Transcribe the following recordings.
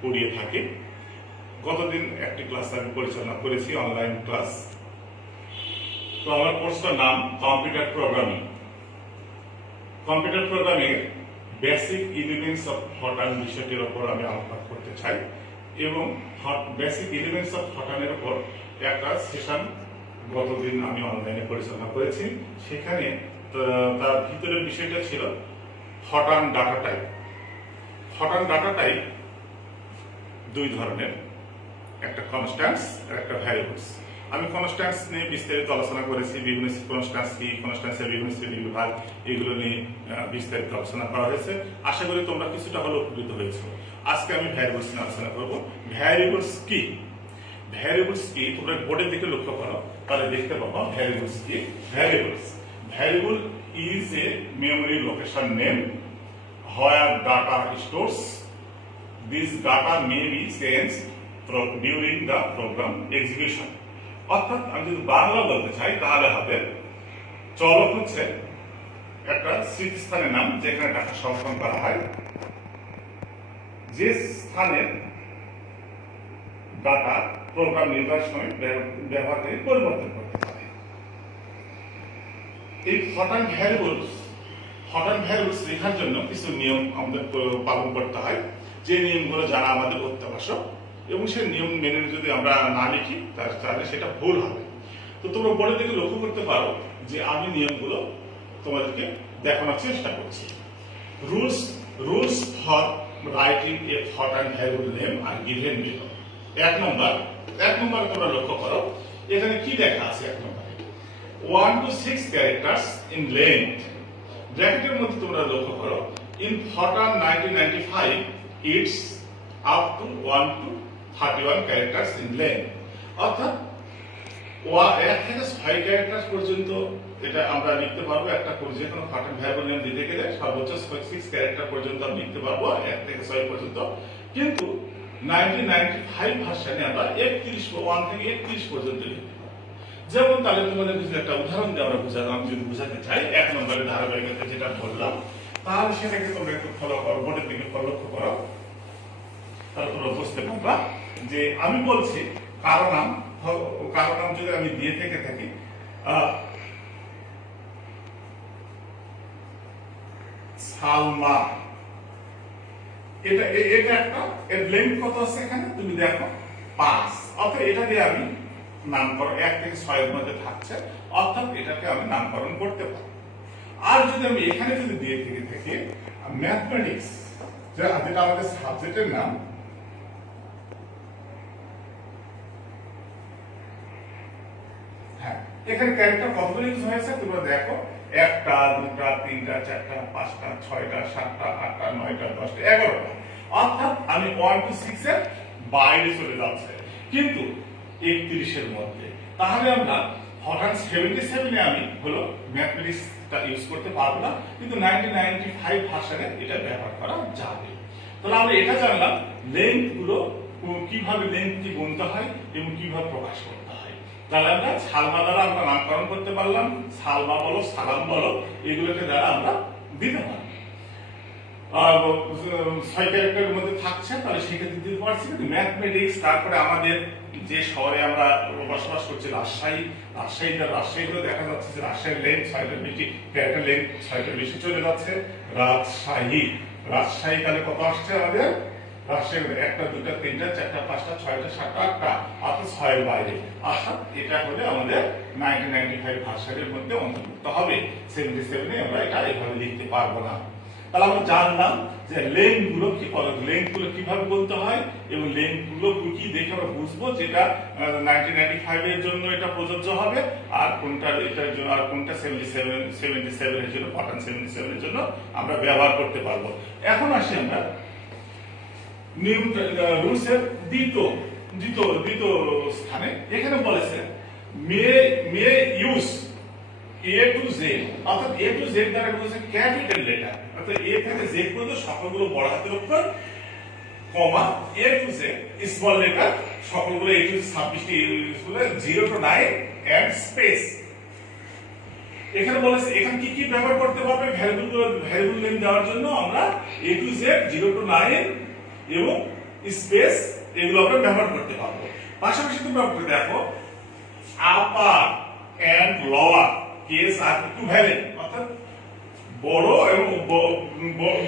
পড়িয়ে থাকি। গতদিন একটি ক্লাস আমি পরিচালনা করেছি, অনলাইন ক্লাস। তো আমার কোর্সটার নাম computer programming. Computer programming basic elements of হটান বিষয়টির উপর আমি আলোচনা করতে চাই এবং বেসিক এলিমেন্টস অফ হটানের উপর একটা সেশন গতদিন আমি অনলাইনে পরিচালনা করেছি। সেখানে তার ভিতরের বিষয়টা ছিল হটান ডাটা টাইপ। হটান ডাটা টাইপ দুই ধরনের, একটা কনস্ট্যান্টস আর একটা ভ্যারিয়েবলস। আমি কনস্ট্যান্টস নিয়ে বিস্তারিত আলোচনা করেছি, বিভিন্ন কনস্ট্যান্টস কি, কনস্ট্যান্টসের বিভিন্ন শ্রেণী বিভাগ, এগুলো নিয়ে বিস্তারিত আলোচনা করা হয়েছে। আশা করি তোমরা কিছুটা হলেও উপকৃত হয়েছো। আজকে আমি ভ্যারিয়েবলস নিয়ে আলোচনা করব। ভ্যারিয়েবলস কি? ভ্যারিয়েবলস কি তোমরা বোর্ডের দিকে লক্ষ্য করো, তাহলে দেখতে পাবো ভ্যারিয়েবলস কি। Variable is a memory location name where data stores. This data may be changed during the program execution. অর্থাৎ আমি যদি বাংলা বলতে চাই তাহলে হবে চলক হচ্ছে একটা স্মৃতিস্থানের নাম যেখানে ডাটা সংরক্ষণ করা হয়, যে স্থানের ডাটা প্রোগ্রাম নির্বাহের সময় ব্যবহারকারী পরিবর্তন করতে পারে। এই হটান ভ্যারিয়েবলস লেখার জন্য কিছু নিয়ম আমাদের পালন করতে হয়, যে নিয়মগুলো জানা আমাদের অত্যাবশ্যক এবং সেই নিয়ম মেনে যদি আমরা না লিখি তাহলে সেটা ভুল হবে। তো তোমরা বোর্ডের দিকে লক্ষ্য করতে পারো যে আমি নিয়মগুলো তোমাদেরকে দেখানোর চেষ্টা করছি। রুলস ফর রাইটিং এ হটান variable name are given below. এক নম্বরে তোমরা লক্ষ্য করো এখানে কি লেখা আছে। এক নম্বরে 1 to 6 ক্যারেক্টার্স ইন লেন্থ। ব্র্যাকেটের মধ্যে তোমরা লক্ষ্য করো ইন হটান 1995 it's up to 1 to 31 characters in length. অর্থাৎ 1 থেকে 6 ক্যারেক্টার পর্যন্ত এটা আমরা লিখতে পারবো। একটা যে কোনো হটান ভ্যারিয়েবল নেম দিতে গেলে সর্বোচ্চ 6 ক্যারেক্টার পর্যন্ত আমরা লিখতে পারবো, 1 থেকে 6 পর্যন্ত। কিন্তু 1995 ভার্সনে আমরা 1 থেকে 31 পর্যন্ত লিখতে পারবো। যেমন তাহলে তোমাদের যদি একটা উদাহরণ দিয়ে আমরা আমি যদি বোঝাতে চাই, 1 নম্বরে ধারাবাহিকতা যেটা বললাম, তাহলে সেটাকে তোমরা একটু ফলো করো, বোর্ডের দিকে লক্ষ্য করো, তাহলে তোমরা বুঝতে পারবা যে আমি বলছি কারো নাম যদি আমি দিয়ে থেকে থাকি সালমা, এটা একটা, এর লেন্থ কত আছে এখানে তুমি দেখো 5। অর্থাৎ এটা দিয়ে আমি নামকরণ 1 থেকে 6 এর মধ্যে থাকছে, অর্থাৎ এটাকে আমি নামকরণ করতে পারি। আর যদি আমি এখানে যদি দিয়ে থেকে থাকি ম্যাথমেটিক্স, যেটা আমাদের সাবজেক্টের নাম, হ্যাঁ এখানে ক্যারেক্টার কতগুলো ইউজ হয়েছে তোমরা দেখো, 1টা 2টা 3টা 4টা 5টা 6টা 7টা 8টা 9টা 10টা 11টা। অর্থাৎ আমি 1 to 6 এর বাইরে চলে যাচ্ছে, কিন্তু 31 এর মধ্যে। তাহলে আমরা হঠাৎ 77 এ আমি হলো ম্যাথমেটিক্সটা ইউজ করতে পারবো না, কিন্তু 1995 ভার্সনে এটা ব্যবহার করা যাবে। তাহলে আমরা এটা জানলাম লেন্থ গুলো কিভাবে লেন্থটি গুনতে হয় এবং কিভাবে প্রকাশ করতে হয়। তাহলে আমরা সালমা দ্বারা আমরা নামকরণ করতে পারলাম, সালমা বলো সালাম বলো এগুলোকে দ্বারা আমরা দিতে পারি। 6 ক্যারেক্টারের মধ্যে থাকছে, তাহলে সেক্ষেত্রে দিতে পারছি। কিন্তু ম্যাথমেটিক্স, তারপরে আমাদের যে শহরে আমরা বসবাস করছি রাজশাহীতে দেখা যাচ্ছে যে রাজশাহীর লেন্থ 6টার বেশি, ক্যারেক্টার লেন্থ 6টার বেশি চলে যাচ্ছে। রাজশাহী তাহলে কত আসছে আমাদের? রাজশাহী 1টা 2টা 3টা 4টা 5টা 6টা 7টা 8টা, অর্থাৎ 6 এর বাইরে। অর্থাৎ এটা হলে আমাদের 1995 ভার্সনের মধ্যে অন্তর্ভুক্ত হবে। 77 এ আমরা এটা এভাবে লিখতে পারবো না। তাহলে আমরা জানলাম যে লেন্থ গুলো কিভাবে বলতে হয় এবং লেন্থ গুলো কি দেখে আমরা বুঝবো যেটা 1995 এর জন্য এটা প্রযোজ্য হবে আর কোনটা এটার জন্য, আর কোনটা 77 এর জন্য, হটান 77 এর জন্য আমরা ব্যবহার করতে পারবো। এখন আসি আমরা রুলস এর দ্বিতীয় স্থানে। এখানে বলেছে may use A to Z, অর্থাৎ A to Z দ্বারা বলছে ক্যাপিটাল লেটার, অর্থাৎ A থেকে Z পর্যন্ত সকলগুলো বড় হাতের অক্ষর, comma A to Z small letter সকলগুলো A to 26টি 0 to 9 এন্ড স্পেস। এখানে বলেছে এখানে কি ব্যবহার করতে পারবে ভ্যারিয়েবল নেম দেওয়ার জন্য আমরা A to Z 0 to 9 এবং স্পেস এগুলো আমরা ব্যবহার করতে পারবো। পাশাপাশি তোমরা দেখো upper and lower case are equivalent, অর্থাৎ বড় এবং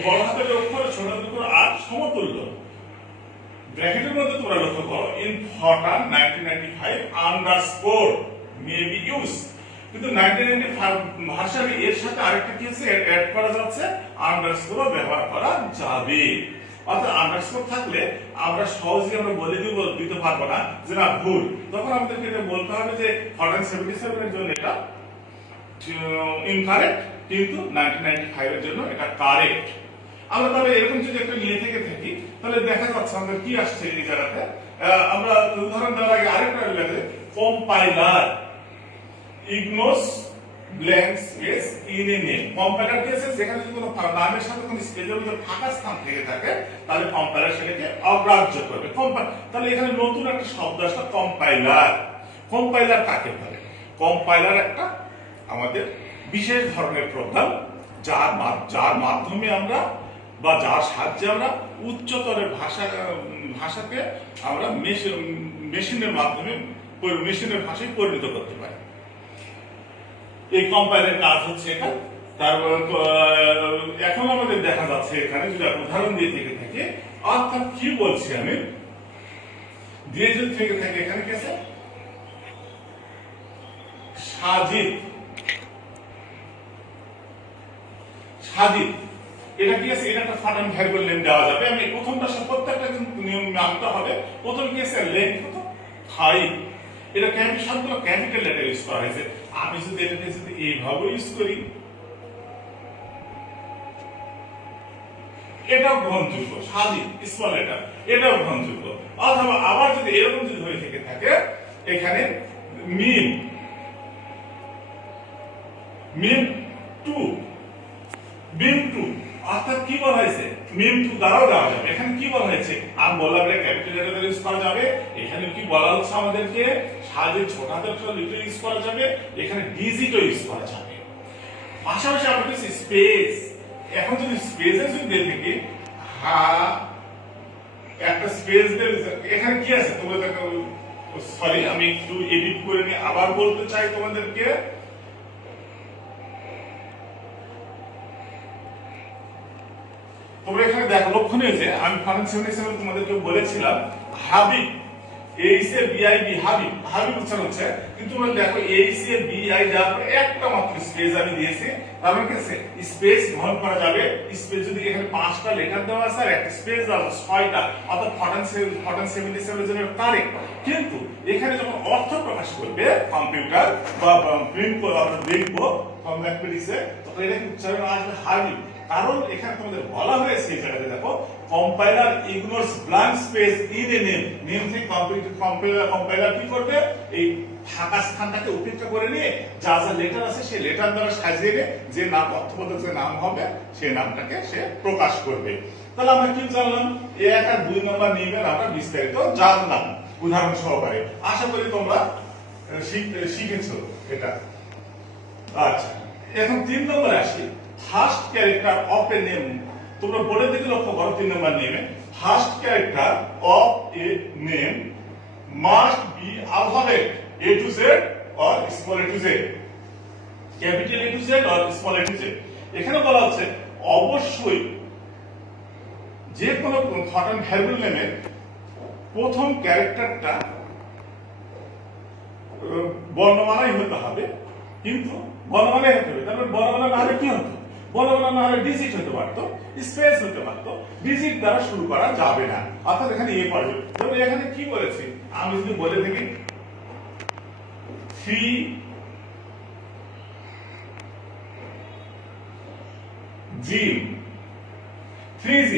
বড় হাতের অক্ষর ছোট হাতের অক্ষর আর সমতুল্য। ব্র্যাকেটের মধ্যে তোমরা লক্ষ্য করো in Fortran 1995 underscore may be use, কিন্তু 1995 ভার্সনে এর সাথে আরেকটা কি আছে অ্যাড করা যাচ্ছে, আন্ডারস্কোর ব্যবহার করা যাবে। অর্থাৎ আন্ডারস্কোর থাকলে আমরা সহজেই আমরা বলে দিতে পারবো না যে না ভুল, তখন আমাদেরকে এটা বলতে হবে যে ফরটান 77 এর জন্য এটা ইনকারেক্ট, কিন্তু 1995 এর জন্য এটা কারেক্ট। আমরা তাহলে এরকম যদি একটা নিয়ে থেকে থাকি তাহলে দেখা যাচ্ছে আমাদের কি আসছে এই জায়গাতে। আমরা উদাহরণ দেওয়ার আগে আরেকটা লাগে compiler ignores blank space in a name. Compiler কি আছে, যেখানে যদি কোনো নামের সাথে কোনো স্পেসের ভিতরে ফাঁকা স্থান থেকে থাকে তাহলে কম্পাইলার সেটাকে অগ্রাহ্য করবে। তাহলে এখানে নতুন একটা শব্দ আসলে কম্পাইলার। কম্পাইলার কাকে বলে? কম্পাইলার একটা আমাদের বিশেষ ধরনের প্রোগ্রাম যার মাধ্যমে আমরা বা যার সাহায্যে আমরা উচ্চতরের ভাষাকে আমরা মেশিনের মাধ্যমে মেশিনের ভাষায় পরিণত করতে পারি। এই কম্পাইলের কাজ হচ্ছে এটা। তারপর এখন আমাদের দেখা যাচ্ছে এখানে যদি উদাহরণ দিয়ে থেকে থাকে, অর্থাৎ কি বলছি আমি দিয়ে যদি থেকে থাকে এখানে কি আছে সাজিদ। সাজিদ এটা কি আছে, এটা একটা ফাটান ভ্যারিয়েবল নেম দেওয়া যাবে। আমি প্রথমটার সাথে প্রত্যেকটা নিয়ম মানতে হবে। প্রথম কি আছে লেন্থ কত 5, এটা সবগুলো ক্যাপিটাল লেটার ইউজ করা হয়েছে। আমি যদি এটাকে যদি এইভাবে ইউজ করি এটাও গ্রহণযোগ্য, সাজিদ স্মল লেটার এটাও গ্রহণযোগ্য। অথবা আবার যদি এরকম যদি হয়ে থেকে থাকে এখানে মিম 2 অর্থাৎ কি বলা হয়েছে মিম 2 দ্বারাও দেওয়া যাবে। এখানে কি বলা হয়েছে আমি বললাম এটা ক্যাপিটাল লেটার ইউজ করা যাবে। এখানে কি বলা হচ্ছে আমাদেরকে সাজে ছোট হাতের অক্ষর লিটার ইউজ করা যাবে, এখানে ডিজিটও ইউজ করা যাবে। পাশাপাশি আমরা কিছু স্পেস, এখন যদি স্পেসে যদি দেখি একটা স্পেস দেবে, এখানে কি আছে তোমরা দেখো, সরি আমি একটু এডিট করে নিয়ে আবার বলতে চাই তোমাদেরকে। তোমরা এখানে দেখো লক্ষণীয় যে আমি ফাংশন 77 তোমাদেরকে বলেছিলাম Habib H A B I B Habib Habib উচ্চারণ হচ্ছে, কিন্তু তোমরা দেখো এইচ এ বি আই দেওয়ার পরে একটা মাত্র স্পেস আমি দিয়েছি। তার মানে কি আছে স্পেস গ্রহণ করা যাবে। স্পেস যদি এখানে 5টা লেটার দেওয়া আছে আর একটা স্পেস দেওয়া আছে 6টা, অর্থাৎ ফরটান 77 এর জন্য কারেক্ট। কিন্তু এখানে যখন অর্থ প্রকাশ করবে কম্পিউটার বা প্রিন্ট লিখবো ম্যাথমেটিক্সে, তখন এটা উচ্চারণ আসবে হাবিব। কারণ এখানে তোমাদের বলা হয়েছে এই জায়গাতে দেখো compiler ignores blank space in a name. Name থেকে কম্পাইলার কি করবে এই ফাঁকা স্থানটাকে উপেক্ষা করে নিয়ে যা যা লেটার আছে সেই লেটার দ্বারা সাজিয়ে নিয়ে যে নাম অর্থবোধক যে নাম হবে সেই নামটাকে সে প্রকাশ করবে। তাহলে আমরা কি জানলাম 1 আর 2 নম্বর নিয়মের আমরা বিস্তারিত জানলাম উদাহরণ সহকারে। আশা করি তোমরা শিখেছো এটা। আচ্ছা এখন 3 নম্বরে আসি, first character of a name. তোমরা বোর্ডের দিকে লক্ষ্য করো 3 নম্বর নেমে first character of a name must be alphabet A to Z or small a to Z, capital A to Z or small a to Z। এখানে বলা হচ্ছে অবশ্যই যে কোনো ফরটান ভ্যারিয়েবল নেমের প্রথম ক্যারেক্টারটা বর্ণমালাই হতে হবে, কিন্তু বর্ণমালাই হতে হবে। তারপর বর্ণমালা না হলে কি হতো, বর্ণমালা না হলে ডিজিট হতে পারতো, স্পেস হতে পারতো, ডিজিট দ্বারা শুরু করা যাবে না। অর্থাৎ এখানে এ পড়বে। তবে এখানে কি বলেছি আমি যদি বলে থাকি 3 জিম 3G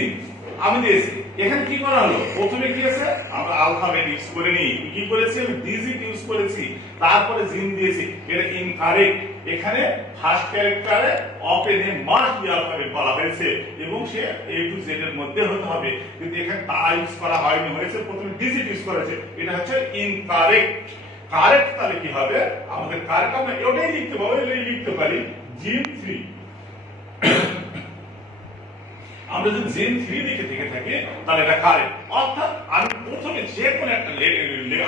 আমি দিয়েছি। এখানে কি করা হলো প্রথমে কি আছে আমরা অ্যালফাবেট ইউজ করে নি, কি করেছি আমি ডিজিট ইউজ করেছি, তারপরে জিম দিয়েছি। এটা ইনকারেক্ট। এখানে ফার্স্ট ক্যারেক্টারে of a name must be alphabet বলা হয়েছে এবং সে A to Z এর মধ্যে হতে হবে, কিন্তু এখানে তা ইউজ করা হয়নি, হয়েছে প্রথমে ডিজিট ইউজ করেছে। এটা হচ্ছে ইনকারেক্ট। কারেক্ট তাহলে কি হবে আমাদের কারেক্ট আমরা এটাই লিখতে পারি জিম 3। আমরা যদি জেন 3 দিকে থেকে থাকি তাহলে এটা কারেক্ট। অর্থাৎ আমি প্রথমে যে কোনো একটা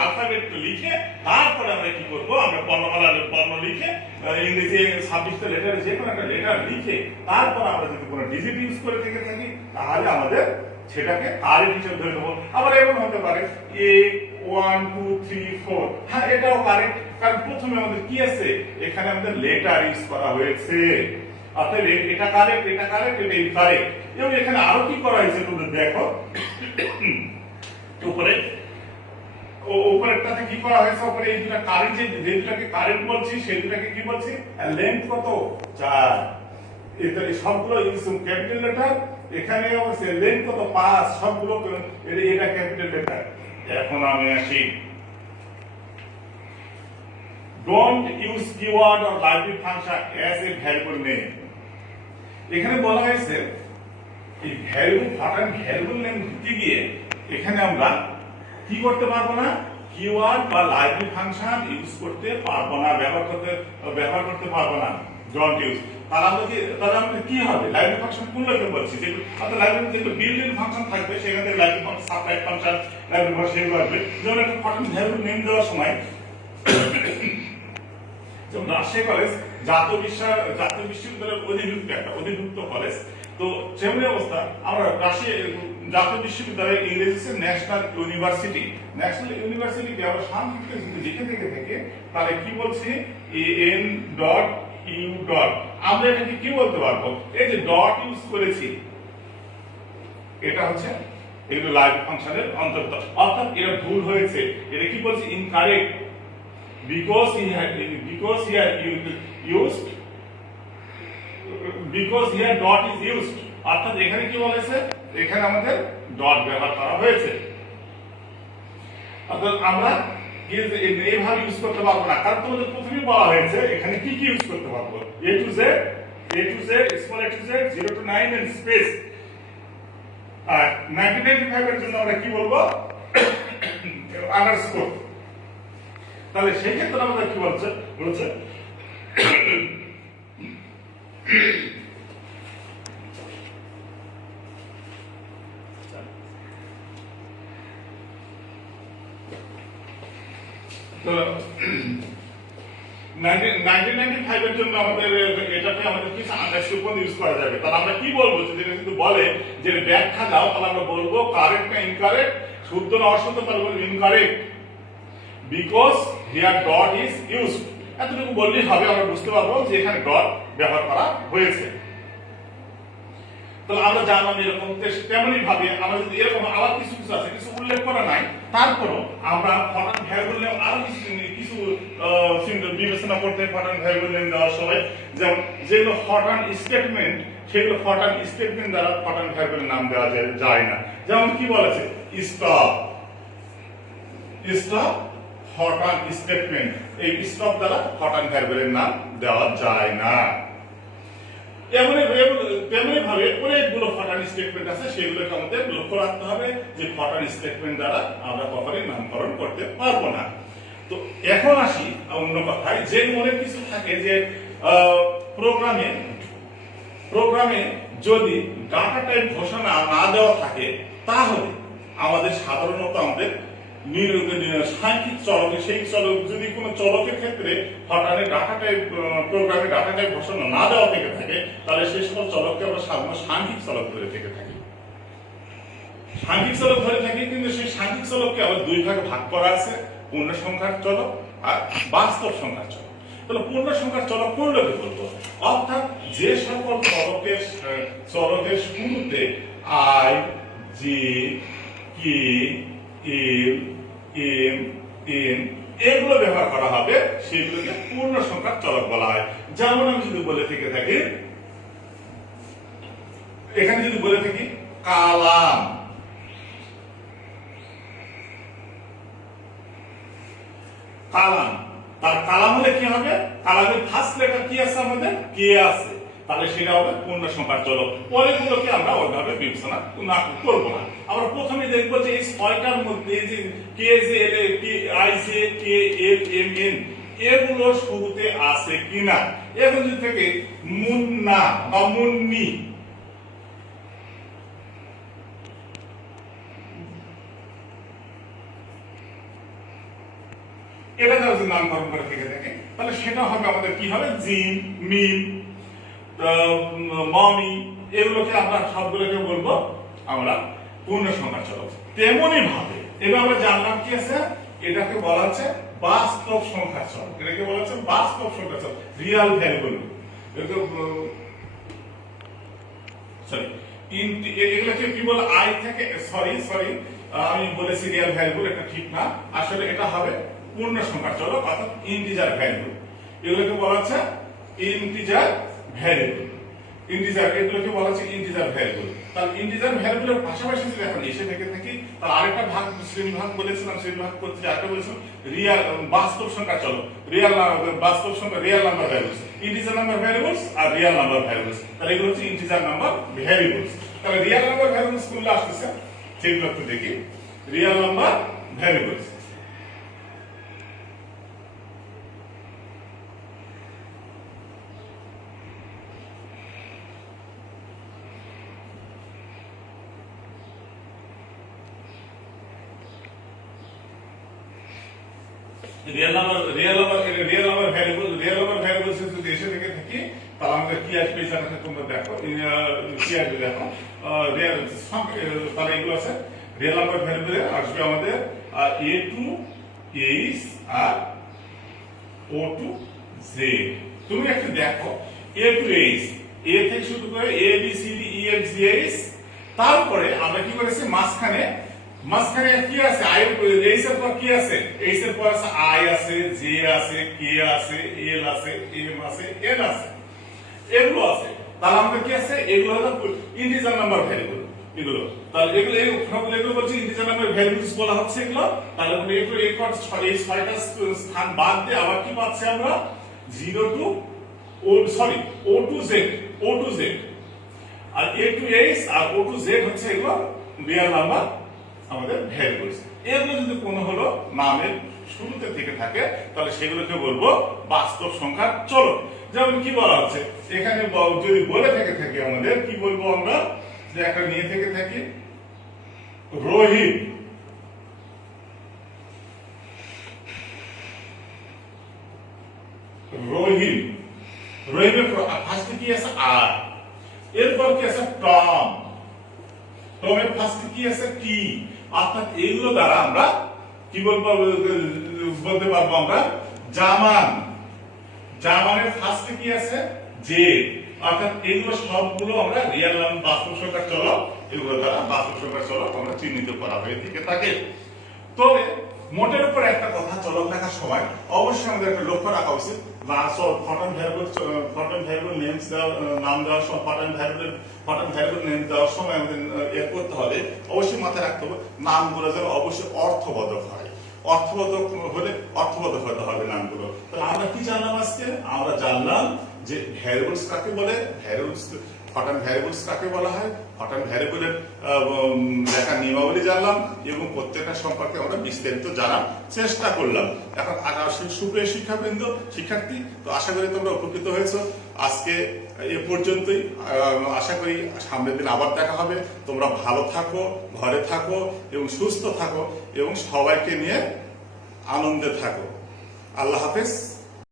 অ্যালফাবেট লিখে তারপরে আমরা কি করব, আমরা বর্ণমালার বর্ণ লিখে ইংরেজি 26টা লেটার যে কোনো একটা লেটার লিখে তারপর আমরা যদি কোনো ডিজিট ইউজ করে থেকে থাকি তাহলে আমাদের সেটাকে কারেক্ট হিসেবে ধরে নেব। আবার এমন হতে পারে এ 1 2 3 4, হ্যাঁ এটাও কারেক্ট, কারণ প্রথমে আমাদের কি আছে, এখানে আমাদের লেটার ইউজ করা হয়েছে। অতএব এটা কারেক্ট, এটা কারেক্ট, এটা ইনকারেক্ট। এবং এখানে আরো কি করা হয়েছে তোমরা দেখো, উপরেরটাতে কি করা হয়েছে, উপরে এই দুটো কারেন্ট যে দুটাকে কারেন্ট বলছি সেই দুটাকে কি বলছি, লেন্থ কত 4। এটা সবগুলো ক্যাপিটাল লেটার, এখানে আছে লেন্থ কত 5, সবগুলো এটা ক্যাপিটাল লেটার। এখন আমি আসি, don't use keyword or library function as a variable name. এখানে বলা হয়েছে এই ভ্যারিয়েবল ফাংশন ভ্যারিয়েবল নেম দিতে গিয়ে এখানে আমরা কি করতে পারবো না, কিওয়ার্ড বা লাইব্রেরি ফাংশন ইউজ করতে পারবো না, ব্যবহার করতে পারবো না, ডোন্ট ইউজ। তাহলে আমাদের কি হবে, লাইব্রেরি ফাংশন কোনগুলোকে বলছি, যেগুলো অর্থাৎ লাইব্রেরি যেগুলো বিল্ট ইন ফাংশন থাকবে সেখান থেকে library function, subtract function, library function এগুলো আসবে। যেমন একটা ফাংশন ভ্যারিয়েবল নেম দেওয়ার সময় যেমন রাজশাহী কলেজ জাতীয় বিশ্ববিদ্যালয়ের অধিভুক্ত কলেজ, তো সেমনি অবস্থা আমরা রাজশাহী জাতীয় বিশ্ববিদ্যালয়ের ইংরেজি ন্যাশনাল ইউনিভার্সিটিকে আমরা সংক্ষিপ্ত যদি লিখে থেকে তাহলে কি বলছি, এন ডট ইউ ডট। আমরা এটাকে কি বলতে পারবো, এই যে ডট ইউজ করেছি এটা হচ্ছে এগুলো লাইব্রেরি ফাংশনের অন্তর্গত। অর্থাৎ এটা ভুল হয়েছে, এটা কি বলছি, incorrect, because here dot is used। অর্থাৎ এখানে কি বলেছে, এখানে আমাদের ডট ব্যবহার করা হয়েছে। অর্থাৎ আমরা এইভাবে ইউজ করতে পারবো না, কারণ তোমাদের প্রথমেই বলা হয়েছে এখানে কি কি ইউজ করতে পারবো, a to z, small a to z, 0 to 9 and space। আর 1995 এর জন্য আমরা কি বলবো, আন্ডারস্কোর। তাহলে সেই ক্ষেত্রে আমাদের কি বলছে, 1995 এর জন্য আমাদের এটাকে আমাদের কি আন্ডারস্কোর ইউজ করা যাবে। তাহলে আমরা কি বলবো, যদি কিন্তু বলে যে ব্যাখ্যা দাও তাহলে আমরা বলবো কারেক্ট না ইনকারেক্ট, শুদ্ধ না অশুদ্ধ, তাহলে বলবো incorrect, because here dot is used। এতটুকু বললেই হবে, আমরা বুঝতে পারবো যে এখানে ডট ব্যবহার করা হয়েছে। তাহলে আমরা জানলাম এরকম, তেমনি ভাবে আমরা যদি এরকম আবার কিছু আছে, কিছু উল্লেখ করা নাই, তারপরও আমরা ফরম্যাট ভ্যারিয়েবল নেম আরো কিছু বিবেচনা করতে, ফরম্যাট ভ্যারিয়েবল নেম দেওয়ার সময় যেমন যেগুলো ফরম্যাট স্টেটমেন্ট, সেগুলো ফরম্যাট স্টেটমেন্ট দ্বারা ফরম্যাট ভ্যারিয়েবলের নাম দেওয়া যায় না। যেমন কি বলেছে, স্টপ ফরম্যাট স্টেটমেন্ট, এই স্টপ দ্বারা ফরম্যাট ভ্যারিয়েবলের নাম দেওয়া যায় না। তেমনি ভাবে অনেকগুলো ফরম্যাট স্টেটমেন্ট আছে, সেগুলোকে আমাদের লক্ষ্য রাখতে হবে যে ফরম্যাট স্টেটমেন্ট দ্বারা আমরা কখনোই নামকরণ করতে পারবো না। তো এখন আসি অন্য কথায়, যে অনেক কিছু থাকে যে প্রোগ্রামে যদি ডাটা টাইপ ঘোষণা না দেওয়া থাকে তাহলে আমাদের সাধারণত আমাদের সাংখ্যিক চলকে, সেই চলক যদি কোনো চলকের ক্ষেত্রে হঠাৎ ডাটা টাইপ প্রোগ্রামে ডাটা টাইপ ঘোষণা না দেওয়া থেকে থাকে তাহলে সেই সকল চলককে আমরা সাধারণত সাংখ্যিক চলক ধরে থেকে থাকি। সাংখ্যিক চলক ধরে থাকি, কিন্তু সেই সাংখ্যিক চলককে আবার দুই ভাগে ভাগ করা আছে, পূর্ণ সংখ্যার চলক আর বাস্তব সংখ্যার চলক। তাহলে পূর্ণ সংখ্যার চলক কোনগুলোকে বলবো, অর্থাৎ যে সকল চলকের শুরুতে I, J, K, M, N এগুলো ব্যবহার করা হবে, সেগুলোকে পূর্ণ সংখ্যার চলক বলা হয়। যেমন আমি যদি বলে থেকে থাকি, এখানে যদি বলে থাকি কালাম, তার কালাম হলে কি হবে, কালামের ফার্স্ট লেটার কি আছে, আমাদের কে আছে, তাহলে সেটা হবে পূর্ণ সংখ্যার চলক। পরেরগুলোকে আমরা ওইভাবে বিবেচনা করবো না। আমরা প্রথমে দেখবো যে এই ছয়টার মধ্যে এই যে K, J, L, K, I, J, K, L, M, N এগুলো শুরুতে আছে কিনা। এখন যদি থেকে মুন্না বা মুন্নি, এটা যদি নামকরণ করে থেকে থাকে তাহলে সেটা হবে আমাদের কি হবে জিম, মিম, মমি, এগুলোকে আমরা সবগুলোকে বলবো আমরা পূর্ণ সংখ্যা চলক। তেমনি ভাবে এবার আমরা জানলাম কি আছে, এটাকে বলা হচ্ছে বাস্তব সংখ্যা চলক। এটাকে বলা হচ্ছে বাস্তব সংখ্যা চলক, রিয়াল ভ্যারিয়েবল। সরি, এগুলোকে কি বলে আই থেকে, সরি আমি বলেছি রিয়াল ভ্যারিয়েবল, এটা ঠিক না। আসলে এটা হবে পূর্ণ সংখ্যা চলক অর্থাৎ ইন্টিজার ভ্যারিয়েবল। এগুলোকে বলা হচ্ছে ইন্টিজার ভ্যারিয়েবল। এগুলোকে বলা হচ্ছে ইন্টিজার ভ্যারিয়েবল। তাহলে ইন্টিজার ভ্যারিয়েবলের পাশাপাশি যদি এখন এসে থেকে থাকি, তাহলে আরেকটা ভাগ, শ্রেণী ভাগ বলেছিলাম, শ্রেণী ভাগ করতে আরেকটা বলেছিলাম রিয়াল বাস্তব সংখ্যা চলক, বাস্তব সংখ্যা, real number variables, integer number variables আর রিয়াল নাম্বার ভ্যারিয়েবলস। তাহলে এগুলো হচ্ছে ইন্টিজার নাম্বার ভ্যারিয়েবলস। তাহলে রিয়াল নাম্বার ভ্যারিয়েবলস কোনগুলো আসতেছে সেগুলো একটু দেখি। Real number variables, real number variables যদি এসে থেকে থাকি তাহলে আমাদের কি আসবে জানাতে তোমরা দেখো, কি আসবে দেখো, তাহলে এগুলো আছে রিয়েল নাম্বার ভ্যারিয়েবলে আসবে আমাদের a to h R o to z। তুমি একটু দেখো a to h, a থেকে শুরু করে a b c d e f g h, তারপরে আমরা কি করেছি মাঝখানে কি আছে, আই এইচ এর পর কি আছে, এইচ এর পর আছে আই আছে, জে আছে, কে আছে, এল আছে, এম আছে, এন আছে, এগুলো আছে। তাহলে আমাদের কি আছে, এগুলো হলো ইন্টিজার নাম্বার ভ্যারিয়েবল। এগুলো তাহলে এগুলো বলছি ইন্টিজার নাম্বার ভ্যারিয়েবলস বলা হচ্ছে এগুলো। তাহলে এগুলো এই ছয়টা স্থান বাদ দিয়ে আবার কি পাচ্ছি আমরা, 0 to o to z, R a to h R o to z হচ্ছে এগুলো রিয়েল নাম্বার আমাদের ভ্যারিয়েবলস। এগুলো যদি কোনো হলো নামের শুরুতে থেকে থাকে তাহলে সেগুলোকে বলবো বাস্তব সংখ্যার চলক। যেমন কি বলা হচ্ছে এখানে, যদি বলে থেকে থাকে আমাদের কি বলবো আমরা, যে একটা নিয়ে থেকে থাকি রহিম, রহিমের ফার্স্টে কি আছে আর, এরপর কি আছে টম, টমের ফার্স্টে কি আছে টি। অর্থাৎ এইগুলো দ্বারা আমরা কি বলতে পারবো আমরা জামানের ফার্স্টে কি আছে জেড। অর্থাৎ এগুলো সবগুলো আমরা রিয়েল নাম্বার বাস্তব সংখ্যার চলক, এগুলো দ্বারা বাস্তব সংখ্যার চলক আমরা চিহ্নিত করা হয়ে থেকে থাকে। তবে মোটের উপর একটা কথা, চলক লেখার সময় অবশ্যই আমাদের একটা লক্ষ্য রাখা উচিত, ফর্ম ভ্যারিয়েবল নেমস নাম দেওয়ার সময়, ফর্ম ভ্যারিয়েবল নেম দেওয়ার সময় আমাদের করতে হবে, অবশ্যই মাথায় রাখতে হবে নামগুলো যেন অবশ্যই অর্থবোধক হয়। অর্থবোধক হলে অর্থবোধক হতে হবে নামগুলো। তাহলে আমরা কি জানলাম আজকে, আমরা জানলাম যে ভ্যারিয়েবলস কাকে বলে, ফর্ম ভ্যারিয়েবলস কাকে বলা হয়, ফর্ম ভ্যারিয়েবলের লেখার নিয়মাবলী জানলাম এবং প্রত্যেকটা সম্পর্কে আমরা বিস্তারিত জানার চেষ্টা করলাম। এখন সুপ্রিয় শিক্ষার্থী, তো আশা করি তোমরা উপকৃত হয়েছো। আজকে এ পর্যন্তই, আশা করি সামনের দিন আবার দেখা হবে। তোমরা ভালো থাকো, ঘরে থাকো এবং সুস্থ থাকো এবং সবাইকে নিয়ে আনন্দে থাকো। আল্লাহ হাফেজ।